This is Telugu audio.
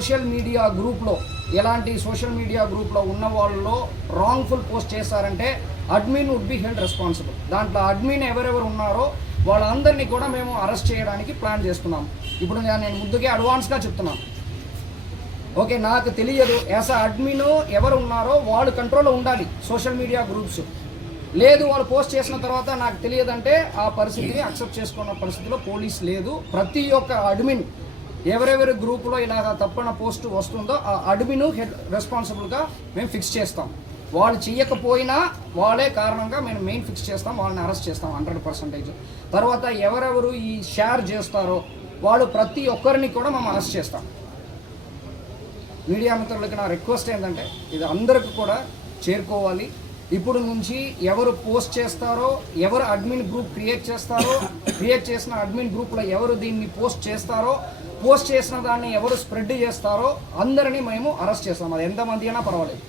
సోషల్ మీడియా గ్రూప్లో ఎలాంటి సోషల్ మీడియా గ్రూప్లో ఉన్న వాళ్ళలో రాంగ్ఫుల్ పోస్ట్ చేశారంటే admin would be held responsible. దాంట్లో అడ్మిన్ ఎవరెవరు ఉన్నారో వాళ్ళందరినీ కూడా మేము అరెస్ట్ చేయడానికి ప్లాన్ చేస్తున్నాం. ఇప్పుడు నేను ముందుగా అడ్వాన్స్గా చెప్తున్నాను. ఓకే, నాకు తెలియదు యాజ్ అడ్మిన్ ఎవరు ఉన్నారో వాళ్ళు కంట్రోల్లో ఉండాలి సోషల్ మీడియా గ్రూప్స్. లేదు వాళ్ళు పోస్ట్ చేసిన తర్వాత నాకు తెలియదంటే ఆ పరిస్థితిని అక్సెప్ట్ చేసుకున్న పరిస్థితిలో పోలీస్ లేదు. ప్రతి ఒక్క అడ్మిన్ ఎవరెవరి గ్రూపులో ఇలాగ తప్పన పోస్ట్ వస్తుందో ఆ అడ్మిన్ హెడ్ రెస్పాన్సిబుల్గా మేము ఫిక్స్ చేస్తాం. వాళ్ళు చేయకపోయినా వాళ్ళే కారణంగా మేము మెయిన్ ఫిక్స్ చేస్తాం, వాళ్ళని అరెస్ట్ చేస్తాం 100%. తర్వాత ఎవరెవరు ఈ షేర్ చేస్తారో వాళ్ళు ప్రతి ఒక్కరిని కూడా మేము అరెస్ట్ చేస్తాం. మీడియా మిత్రులకి నా రిక్వెస్ట్ ఏంటంటే ఇది అందరికీ కూడా చేరుకోవాలి. ఇప్పుడు నుంచి ఎవరు పోస్ట్ చేస్తారో, ఎవరు అడ్మిన్ గ్రూప్ క్రియేట్ చేస్తారో, క్రియేట్ చేసిన అడ్మిన్ గ్రూప్లో ఎవరు దీన్ని పోస్ట్ చేస్తారో, పోస్ట్ చేసిన దాన్ని ఎవరు స్ప్రెడ్ చేస్తారో అందరినీ మేము అరెస్ట్ చేస్తాం. అది ఎంతమంది అయినా పర్వాలేదు.